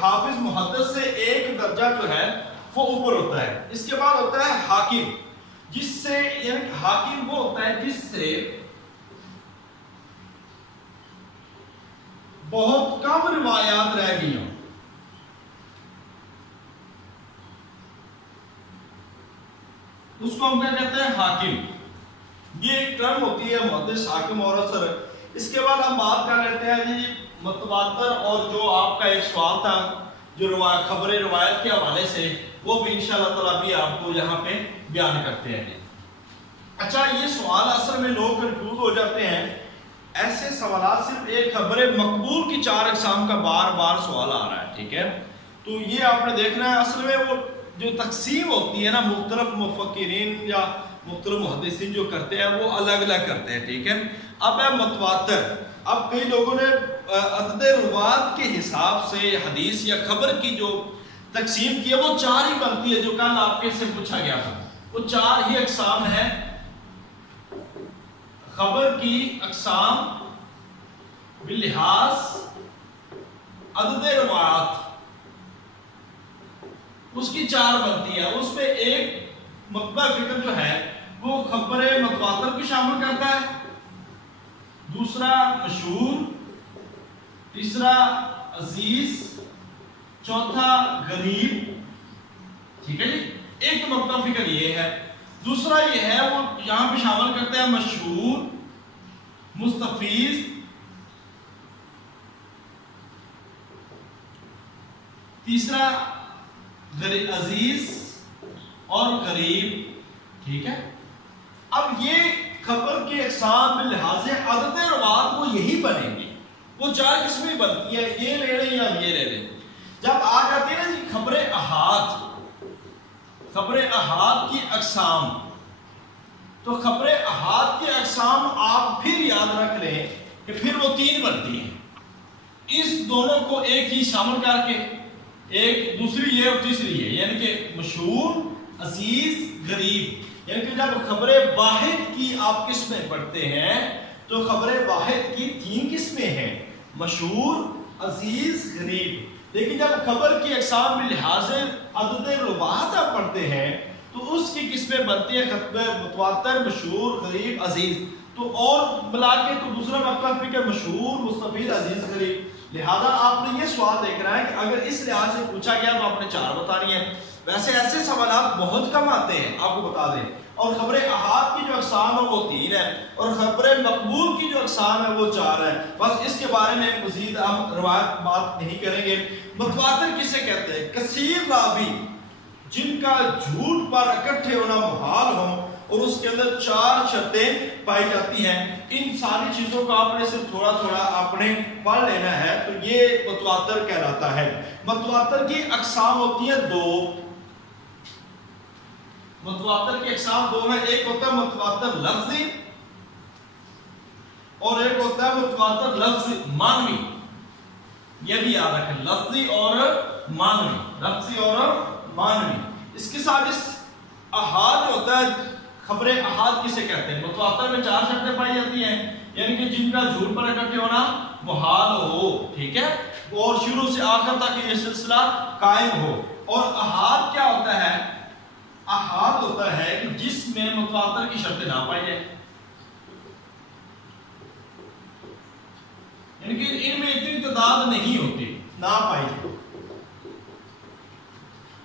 حافظ محدث سے ایک درجہ جو ہے وہ اوپر ہوتا ہے. اس کے بعد ہوتا ہے حاکم، جس سے یعنی حاکم وہ ہوتا ہے جس سے بہت کم روایات رہ گئی ہوں. اس کو ہم کیا کہتے ہیں؟ حاکم. یہ ایک ٹرم ہوتی ہے محدث، حاکم اور اثر. اس کے بعد ہم بات کر لیتے ہیں جی متواتر، اور جو آپ کا ایک سوال تھا جو خبر روایت کے حوالے سے، وہ بھی انشاءاللہ تعالیٰ بھی آپ کو یہاں پہ بیان کرتے ہیں. اچھا، یہ سوال اصل میں لوگ کنفیوز ہو جاتے ہیں. ایسے سوالات صرف ایک خبر مقبول کی 4 اقسام کا بار بار سوال آ رہا ہے، ٹھیک ہے؟ تو یہ آپ نے دیکھنا ہے. اصل میں وہ جو تقسیم ہوتی ہے نا، مختلف مفکرین یا مختلف محدثین جو کرتے ہیں وہ الگ الگ کرتے ہیں، ٹھیک ہے؟ اب ہے متواتر. اب کئی لوگوں نے عدد روات کے حساب سے حدیث یا خبر کی جو تقسیم کی ہے وہ 4 ہی بنتی ہے، جو کل آپ کے سے پوچھا گیا تھا. وہ 4 ہی اقسام ہیں. خبر کی اقسام بلحاظ عدد روات، اس کی 4 بنتی ہے. اس میں ایک مکتبہ فکر جو ہے وہ خبر متواتر کو شامل کرتا ہے، دوسرا مشہور، تیسرا عزیز، چوتھا غریب، ٹھیک ہے جی؟ ایک مکتبہ فکر یہ ہے. دوسرا یہ ہے وہ یہاں پہ شامل کرتے ہیں مشہور، مستفیض، تیسرا عزیز اور غریب، ٹھیک ہے؟ اب یہ خبر کی اقسام بلحاظ عدد روات وہ یہی بنیں گے. وہ 4 قسمیں بنتی ہیں، یہ لے لیں یا یہ لے لیں. جب آ جاتی ہے نا جی خبر احاد، خبر احاد کی اقسام، تو خبر احاد کی اقسام آپ پھر یاد رکھ لیں کہ پھر وہ 3 بنتی ہیں. اس دونوں کو ایک ہی شامل کر کے، ایک دوسری یہ اور تیسری یہ، یعنی کہ مشہور، عزیز، غریب. یعنی کہ جب خبر واحد کی آپ قسمیں پڑھتے ہیں تو خبر واحد کی 3 قسمیں ہیں، مشہور، عزیز، غریب. لیکن جب خبر کی اقسام میں لحاظ عدد روات آپ پڑھتے ہیں تو اس کی قسمیں بنتی ہیں خبر متواتر، مشہور، غریب، عزیز. تو اور ملا کے تو دوسرا مکتبہ فکر مشہور، مستفیض، عزیز، غریب. لہذا آپ نے یہ سوال دیکھ رہا ہے کہ اگر اس لحاظ سے پوچھا گیا تو آپ نے 4 بتانی ہے. ویسے ایسے سوالات بہت کم آتے ہیں، آپ کو بتا دیں. اور خبر احاد کی جو اقسام ہے وہ 3 ہے، اور خبر مقبول کی جو اقسام ہے وہ 4 ہے. بس اس کے بارے میں مزید ہم روایت بات نہیں کریں گے. متواتر کسے کہتے ہیں؟ کثیر راوی جن کا جھوٹ پر اکٹھے ہونا محال ہو اور اس کے اندر 4 شرطیں پائی جاتی ہیں. ان ساری چیزوں کو آپ نے صرف تھوڑا تھوڑا آپ نے پڑھ لینا ہے تو یہ متواتر کہلاتا ہے. متواتر کی اقسام ہوتی ہیں 2. متواتر کی اقسام 2 ہیں. ایک ہوتا ہے متواتر لفظی اور ایک ہوتا ہے متواتر لفظ مانوی. یہ بھی یاد رکھیں، لفظی اور مانوی، لفظی اور مانوی. اس کے ساتھ اس احاد جو ہوتا ہے، خبر احاد کسے کہتے ہیں؟ متواتر میں 4 شرطیں پائی جاتی ہیں، یعنی کہ جن کا جھوٹ پر اکٹھے ہونا محال ہو، ٹھیک ہے، اور شروع سے آخر تک یہ سلسلہ قائم ہو. اور احاد کیا ہوتا ہے؟ احاد ہوتا ہے کہ جس میں متواتر کی شرطیں نہ پائی جائیں، یعنی کہ ان میں اتنی تعداد نہیں ہوتی، نہ پائی جائے.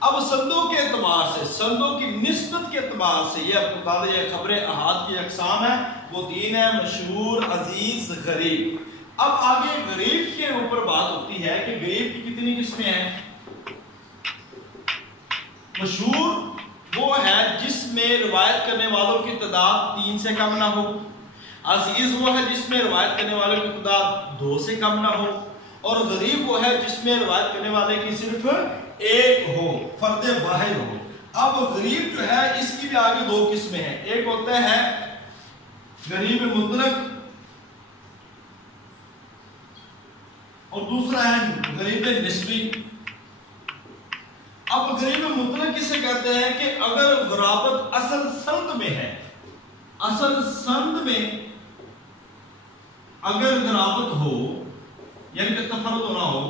اب سندوں کے اعتبار سے، سندوں کی نسبت کے اعتبار سے یہ آپ کو بتا دیں، یہ خبر احاد کی اقسام ہے وہ 3 ہے، مشہور، عزیز، غریب. اب آگے غریب کے اوپر بات ہوتی ہے کہ غریب کی کتنی قسمیں ہیں. مشہور وہ ہے جس میں روایت کرنے والوں کی تعداد 3 سے کم نہ ہو. عزیز وہ ہے جس میں روایت کرنے والوں کی تعداد 2 سے کم نہ ہو. اور غریب وہ ہے جس میں روایت کرنے والے کی صرف 1 ہو، فرد واحد ہو. اب غریب جو ہے اس کی بھی آگے 2 قسمیں ہیں. ایک ہوتا ہے غریب مطلق اور دوسرا ہے غریب نسبی. اب غریب مطلق کسے کہتے ہیں کہ اگر غرابت اصل سند میں ہے، اصل سند میں اگر غرابت ہو، یعنی کہ تفرد نہ ہو،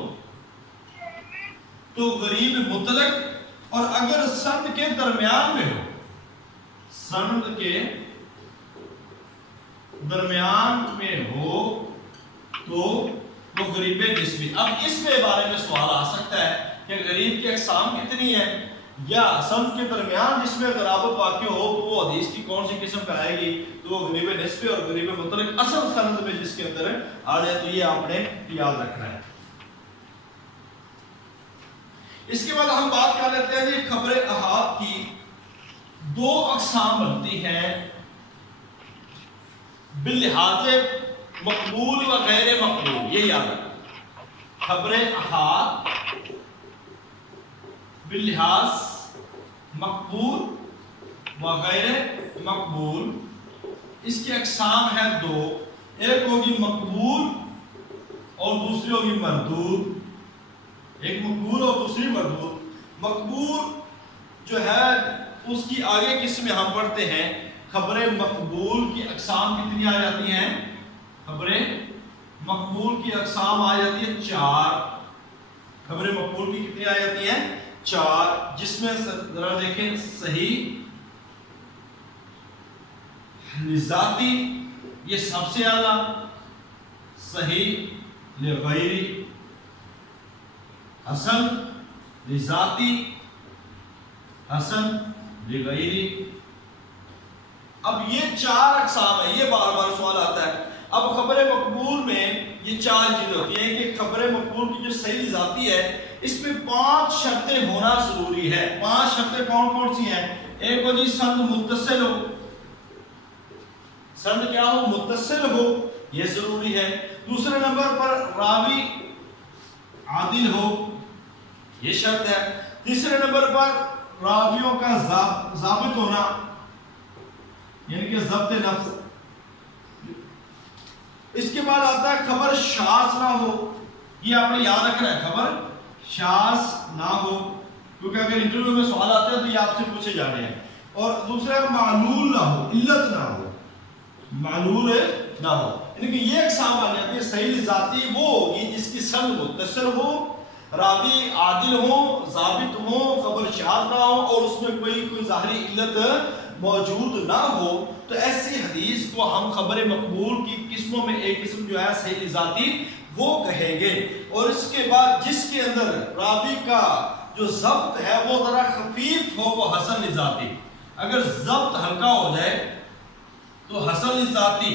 تو غریب مطلق، اور اگر سند کے درمیان میں ہو، سند کے درمیان میں ہو تو وہ غریب نسبی۔ اب اس کے بارے میں سوال آ سکتا ہے کہ غریب کی اقسام کتنی ہے، یا سند کے درمیان جس میں غرابت واقع ہو تو وہ حدیث کی کون سی قسم کہلائے گی، تو وہ غریب نسبی اور غریب مطلق اصل سند میں جس کے اندر آ جائے، تو یہ آپ نے یاد رکھنا ہے۔ اس کے بعد ہم بات کر لیتے ہیں کہ خبر احاد کی دو اقسام بنتی ہیں باللحاظ مقبول و غیر مقبول، یہ یاد رکھنا۔ خبر احاد باللحاظ مقبول و غیر مقبول، اس کی اقسام ہیں دو، ایک ہوگی مقبول اور دوسری ہوگی مردود۔ ایک مقبول اور دوسری مردود۔ مقبول جو ہے اس کی آگے قسم ہم پڑھتے ہیں، خبر مقبول کی اقسام کتنی آ جاتی ہیں، خبر مقبول کی اقسام آ جاتی ہے 4۔ خبر مقبول کی کتنی آ جاتی ہیں 4، جس میں ذرا دیکھیں، صحیح لذاتی یہ سب سے اعلیٰ، صحیح لغیری، حسن لذاتی، حسن لغیری۔ اب یہ 4 اقسام ہیں، یہ بار بار سوال آتا ہے۔ اب خبر مقبول میں یہ 4 چیزیں ہوتی ہیں کہ خبر مقبول کی جو صحیح ذاتی ہے اس میں 5 شرطیں ہونا ضروری ہے۔ 5 شرطیں کون کون سی ہیں؟ ایک ہو جی سند متصل ہو، سند کیا ہو، متصل ہو، یہ ضروری ہے۔ دوسرے نمبر پر راوی عادل ہو، یہ شرط ہے۔ تیسرے نمبر پر راویوں کا ضابط ہونا، یعنی کہ ضبط نفس۔ اس کے بعد آتا ہے خبر شاذ نہ ہو، یہ آپ نے یاد رکھنا ہے، خبر شاذ نہ ہو، کیونکہ اگر انٹرویو میں سوال آتے ہیں تو یہ آپ سے پوچھے جانے ہیں۔ اور دوسرا معلول نہ ہو، علت نہ ہو، معلول نہ ہو، یعنی کہ یہ اقسام آ جاتی ہے۔ صحیح ذاتی وہ ہوگی جس کی سند متصل ہو، راوی عادل ہو، ضابط ہو، خبر شاذ نہ ہو، اور اس میں کوئی ظاہری علت موجود نہ ہو، تو ایسی حدیث کو ہم خبر مقبول کی قسموں میں ایک قسم جو ہے صحیح ذاتی وہ کہیں گے۔ اور اس کے بعد جس کے اندر راوی کا جو ضبط ہے وہ ذرا خفیف ہو، وہ حسن ذاتی۔ اگر ضبط ہلکا ہو جائے تو حسن ذاتی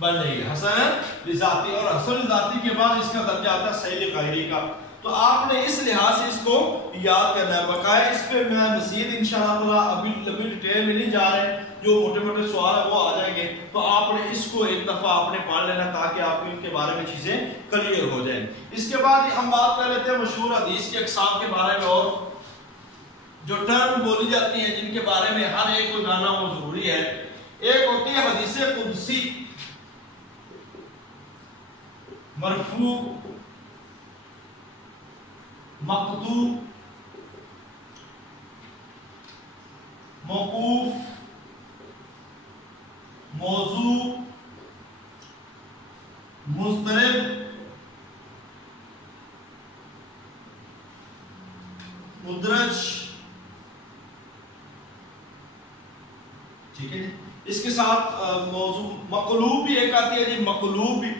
بن جائے گی، حسن ذاتی، اور حسن ذاتی کے بعد اس کا درجہ آتا ہے صحیح غیری کا۔ تو آپ نے اس لحاظ سے اس کو یاد کرنا ہے۔ بقایا اس پہ میں مزید انشاءاللہ ابھی لمبی ڈیٹیل میں نہیں جا رہے، جو موٹے موٹے سوال ہیں وہ آ جائیں گے، تو آپ نے اس کو ایک دفعہ آپ نے پڑھ لینا تاکہ آپ کو ان کے بارے میں چیزیں کلیئر ہو جائیں۔ اس کے بعد ہم بات کر لیتے ہیں مشہور حدیث کے اقسام کے بارے میں، اور جو ٹرم بولی جاتی ہیں جن کے بارے میں ہر ایک کو جاننا وہ ضروری ہے۔ ایک ہوتی ہے حدیث قدسی، مرفوع، مقطوع، موقوف، موضوع، مضطرب، مدرج، ٹھیک ہے جی۔ اس کے ساتھ موضوع مقلوب بھی ایک آتی ہے جی، مقلوب بھی۔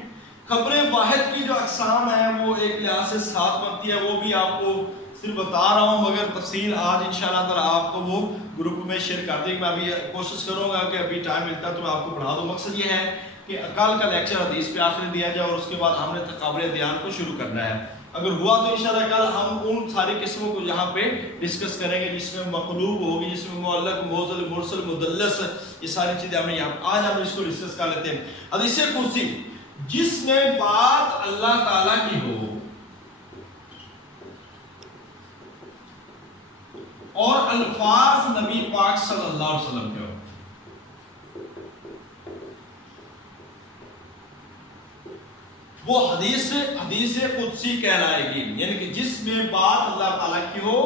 خبر واحد کی جو اقسام ہے وہ ایک لحاظ سے 7 بنتی ہے، وہ بھی آپ کو صرف بتا رہا ہوں، مگر تفصیل آج انشاءاللہ تعالی آپ کو وہ گروپ میں شیئر کر دیں۔ میں ابھی کوشش کروں گا کہ ابھی ٹائم ملتا ہے تو میں آپ کو پڑھا دوں۔ مقصد یہ ہے کہ کل کا لیکچر حدیث پہ آخر دیا جائے، اور اس کے بعد ہم نے تقابل ادیان کو شروع کرنا ہے۔ اگر ہوا تو انشاءاللہ کل ہم ان ساری قسموں کو یہاں پہ ڈسکس کریں گے، جس میں مقلوب ہوگی، جس میں معلق، موصل، مرسل، مدلس، یہ ساری چیزیں ہمیں یہاں آج ہم اس کو ڈسکس کر لیتے ہیں۔ حدیث قدسی جس میں بات اللہ تعالیٰ کی ہو اور الفاظ نبی پاک صلی اللہ علیہ وسلم کے ہو، وہ حدیث قدسی کہلائے گی، یعنی کہ جس میں بات اللہ تعالیٰ کی ہو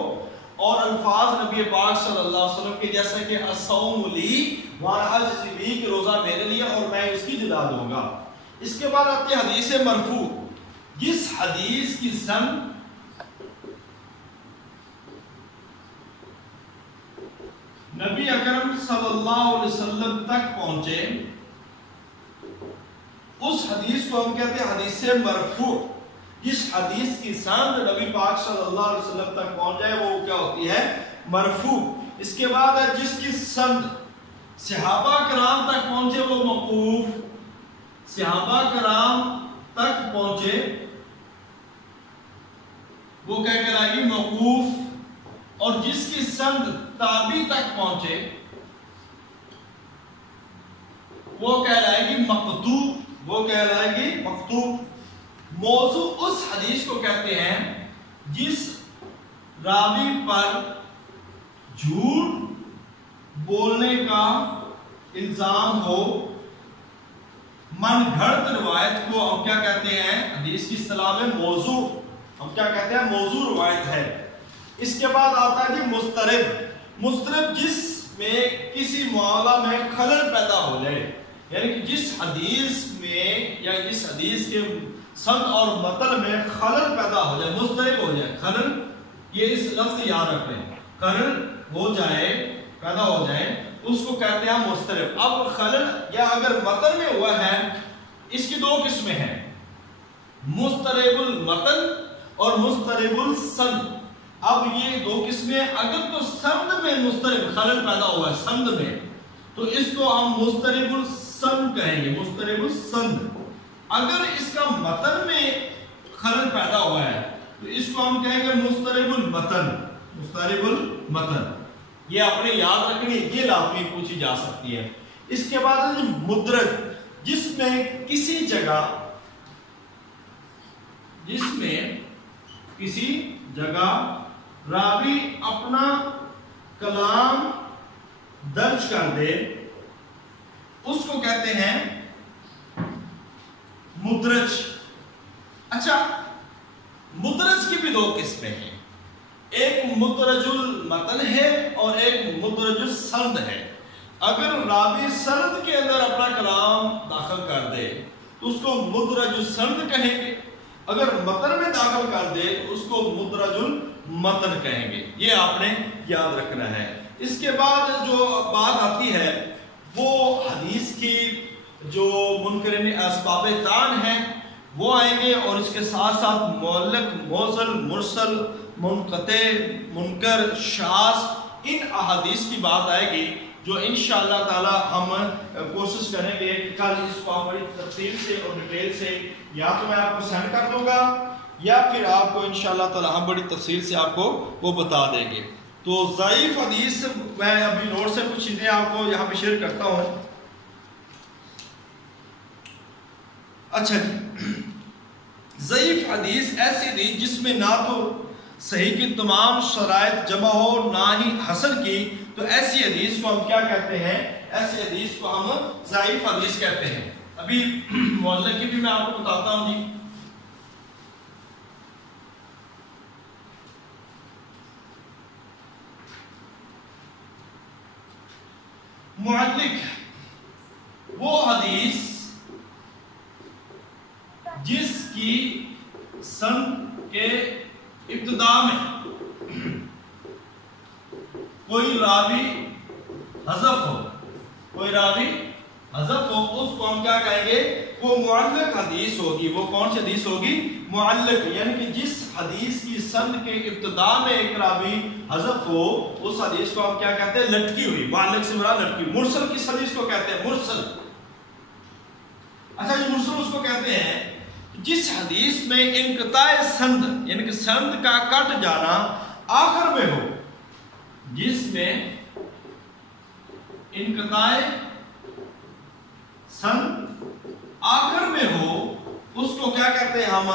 اور الفاظ نبی پاک صلی اللہ علیہ وسلم کے، جیسا کہ الصوم لی وانا اجزی بہ، کہ روزہ میرے لیے اور میں اس کی جزا دوں گا۔ اس کے بعد آتی ہے حدیث مرفوع، جس حدیث کی سند نبی اکرم صلی اللہ علیہ وسلم تک پہنچے، اس حدیث کو ہم کہتے ہیں حدیث مرفوع۔ جس حدیث کی سند نبی پاک صلی اللہ علیہ وسلم تک پہنچ جائے وہ کیا ہوتی ہے؟ مرفوع۔ اس کے بعد ہے جس کی سند صحابہ کرام تک پہنچے وہ موقوف۔ صحابہ کرام تک پہنچے وہ کیا کہلائے گی؟ موقوف۔ اور جس کی سند تابعی تک پہنچے وہ کہلائے گی مقطوع۔ وہ کہلائے گی مقطوع۔ موضوع اس حدیث کو کہتے ہیں جس راوی پر جھوٹ بولنے کا الزام ہو، من گھڑت روایت کو ہم کیا کہتے ہیں؟ حدیث کی اصطلاح میں موضوع ہم کیا کہتے ہیں؟ موضوع روایت ہے۔ اس کے بعد آتا ہے جی مضطرب۔ مضطرب جس میں کسی معاملہ میں خلل پیدا ہو جائے، یعنی کہ جس حدیث میں یا جس حدیث کے سند اور متن میں خلل پیدا ہو جائے، مضطرب ہو جائے۔ خلل، یہ اس لفظ یاد رکھ لیں، خلل ہو جائے، پیدا ہو جائے، اس کو کہتے ہیں مضطرب۔ اب خلل یا اگر متن میں ہوا ہے، اس کی دو قسمیں ہیں، مضطرب المتن اور مضطرب السند۔ اب یہ دو قسمیں، اگر تو سند میں مضطرب خلل پیدا ہوا ہے سند میں، تو اس کو ہم مضطرب السند کہیں گے، مضطرب السند۔ اگر اس کا متن میں خلل پیدا ہوا ہے تو اس کو ہم کہیں گے مضطرب المتن، مضطرب المتن۔ یہ اپنے یاد رکھنی، یہ لازمی پوچھی جا سکتی ہے۔ اس کے بعد ہے مدرج، جس میں کسی جگہ راوی اپنا کلام درج کر دے، اس کو کہتے ہیں مدرج۔ اچھا، مدرج کی بھی دو قسمیں ہیں، ایک مدرج المتن ہے اور ایک مدرج السند ہے۔ اگر راوی سند کے اندر اپنا کلام داخل کر دے تو اس کو مدرج السند کہیں گے، اگر متن میں داخل کر دے تو اس کو مدرج المتن کہیں گے۔ یہ آپ نے یاد رکھنا ہے۔ اس کے بعد جو بات آتی ہے وہ حدیث کی جو منکرین اسباب تان ہیں وہ آئیں گے، اور اس کے ساتھ ساتھ معلق، موصل، مرسل، منقطع، منکر، شاذ، ان احادیث کی بات آئے گی جو انشاءاللہ تعالی ہم کوشش کریں گے کہ کل اس کو آپ بڑی تفصیل سے اور ڈیٹیل سے یا تو میں آپ کو سینڈ کر دوں گا یا پھر آپ کو انشاءاللہ تعالی ہم بڑی تفصیل سے آپ کو وہ بتا دیں گے۔ تو ضعیف حدیث میں ابھی نوٹ سے کچھ چیزیں آپ کو یہاں پہ شیئر کرتا ہوں۔ اچھا جی، ضعیف حدیث ایسی حدیث جس میں نہ تو صحیح کی تمام شرائط جمع ہو نہ ہی حسن کی، تو ایسی حدیث کو ہم کیا کہتے ہیں؟ ایسی حدیث کو ہم ضعیف حدیث کہتے ہیں۔ ابھی معلق کی بھی میں آپ کو بتاتا ہوں جی۔ معلق وہ حدیث جس کی سند کے ابتدا میں کوئی راوی حذف ہو، کوئی راوی حذف ہو، اس کو ہم کیا کہیں گے؟ وہ معلق حدیث ہوگی۔ وہ کون سی حدیث ہوگی؟ معلق، یعنی کہ جس حدیث کی سند کے ابتدا میں ایک راوی حذف ہو، اس حدیث کو ہم کیا کہتے ہیں؟ لٹکی ہوئی۔ معلق سے مراد لٹکی۔ مرسل کس حدیث کو کہتے ہیں؟ مرسل۔ اچھا جی، مرسل اس کو کہتے ہیں جس حدیث میں انقطاع سند، یعنی کہ سند کا کٹ جانا آخر میں ہو، جس میں انقطاع سند آخر میں ہو، اس کو کیا کہتے ہیں ہم؟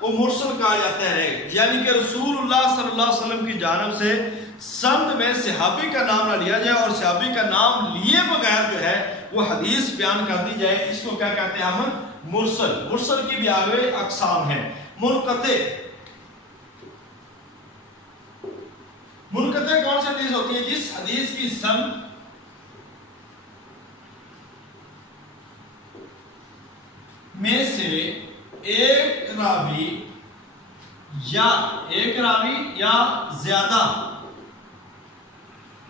وہ مرسل کہا جاتا ہے۔ یعنی کہ رسول اللہ صلی اللہ علیہ وسلم کی جانب سے سند میں صحابی کا نام نہ لیا جائے اور صحابی کا نام لیے بغیر جو ہے وہ حدیث بیان کر دی جائے، اس کو کیا کہتے ہیں ہم؟ مرسل۔ مرسل کی بھی آگے اقسام ہیں۔ منقطع، منقطع کون سی حدیث ہوتی ہے؟ جس حدیث کی سند میں سے ایک راوی یا زیادہ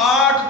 8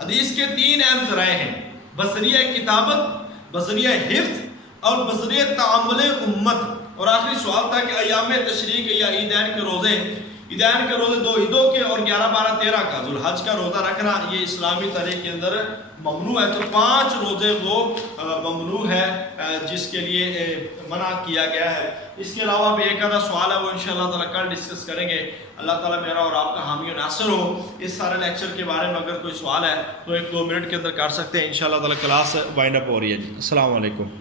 حدیث کے 3 اہم ذرائع ہیں، بذریعہ کتابت، بذریعہ حفظ اور بذریعہ تعامل امت۔ اور آخری سوال تھا کہ ایام تشریق یا عیدین کے روزے، عیدین کے روزے 2 عیدوں کے اور 11، 12، 13 کا ذوالحج کا روزہ رکھنا یہ اسلامی تاریخ کے اندر ممنوع ہے، تو 5 روزے وہ ممنوع ہے جس کے لیے منع کیا گیا ہے۔ اس کے علاوہ بھی ایک آدھا سوال ہے، وہ انشاءاللہ تعالیٰ کل ڈسکس کریں گے۔ اللہ تعالیٰ میرا اور آپ کا حامی و ناصر ہو۔ اس سارے لیکچر کے بارے میں اگر کوئی سوال ہے تو 1-2 منٹ کے اندر کر سکتے ہیں، انشاءاللہ تعالیٰ کلاس وائنڈ اپ ہو رہی ہے جی۔ السلام علیکم۔